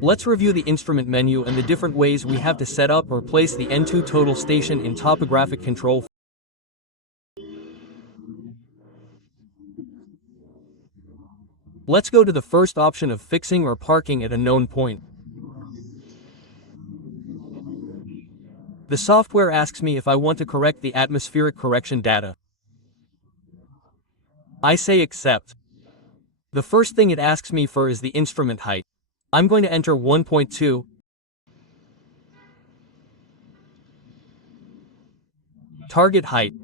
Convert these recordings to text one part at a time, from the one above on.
Let's review the instrument menu and the different ways we have to set up or place the N2 total station in topographic control. Let's go to the first option of fixing or parking at a known point. The software asks me if I want to correct the atmospheric correction data. I say accept. The first thing it asks me for is the instrument height. I'm going to enter 1.2. Target height.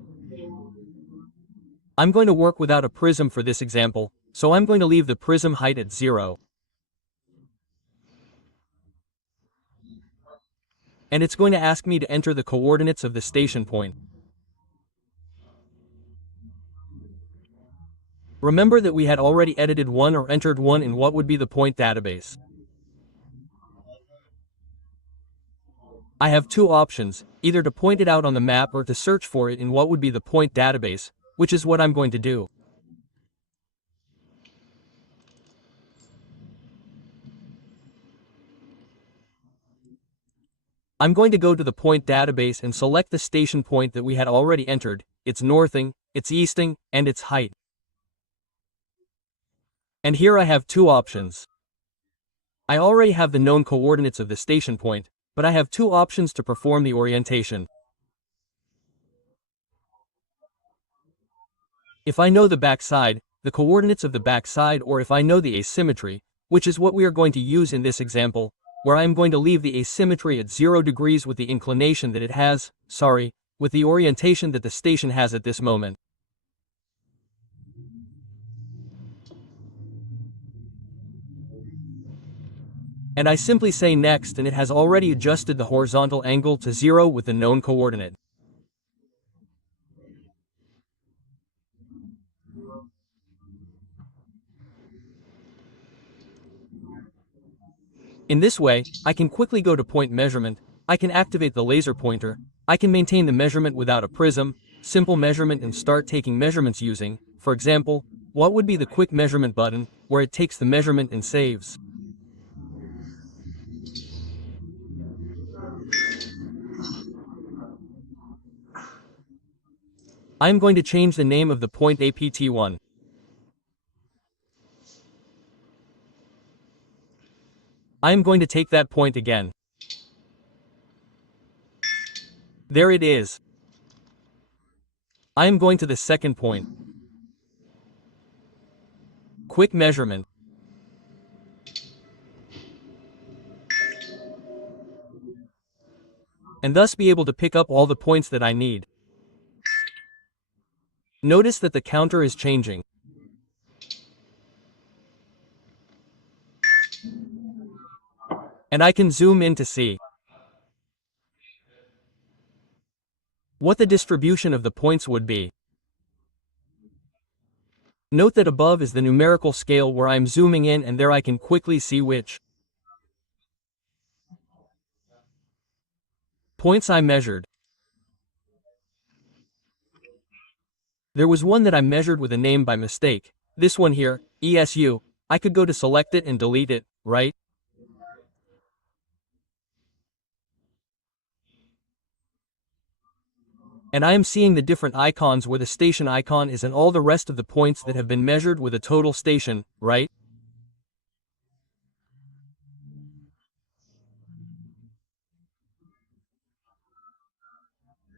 I'm going to work without a prism for this example, so I'm going to leave the prism height at 0. And it's going to ask me to enter the coordinates of the station point. Remember that we had already edited 1 or entered 1 in what would be the point database. I have two options, either to point it out on the map or to search for it in what would be the point database, which is what I'm going to do. I'm going to go to the point database and select the station point that we had already entered, its northing, its easting, and its height. And here I have two options. I already have the known coordinates of the station point, but I have two options to perform the orientation. If I know the backside, the coordinates of the backside, or if I know the asymmetry, which is what we are going to use in this example, where I am going to leave the asymmetry at 0 degrees with the inclination that it has, with the orientation that the station has at this moment. And I simply say next, and it has already adjusted the horizontal angle to 0 with the known coordinate. In this way, I can quickly go to point measurement, I can activate the laser pointer, I can maintain the measurement without a prism, simple measurement, and start taking measurements using, for example, what would be the quick measurement button, where it takes the measurement and saves. I am going to change the name of the point APT1. I am going to take that point again. There it is. I am going to the second point. Quick measurement. And thus be able to pick up all the points that I need. Notice that the counter is changing. And I can zoom in to see what the distribution of the points would be. Note that above is the numerical scale where I'm zooming in, and there I can quickly see which points I measured. There was one that I measured with a name by mistake. This one here, ESU, I could go to select it and delete it, right? And I am seeing the different icons where the station icon is and all the rest of the points that have been measured with a total station, right?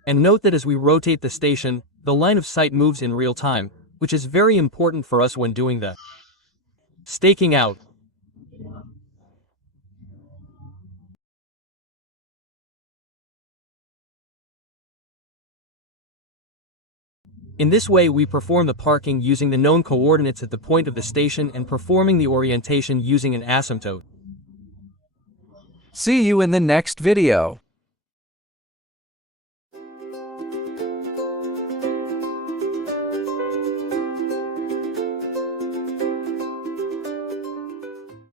And note that as we rotate the station, the line of sight moves in real time, which is very important for us when doing the staking out. In this way we perform the parking using the known coordinates at the point of the station and performing the orientation using an asymptote. See you in the next video.